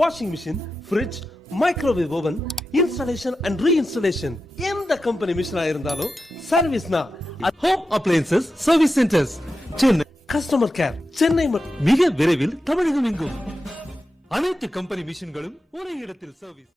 Washing machine, fridge, microwave oven, installation and reinstallation. எந்த company machine இருந்தாலும் service na home appliances service centers. Chennai customer care. Chennai மிக விரைவில் தமிழகம் எங்கும் அனைத்து company மிஷின்களும் ஒரே இடத்தில் சர்வீஸ்.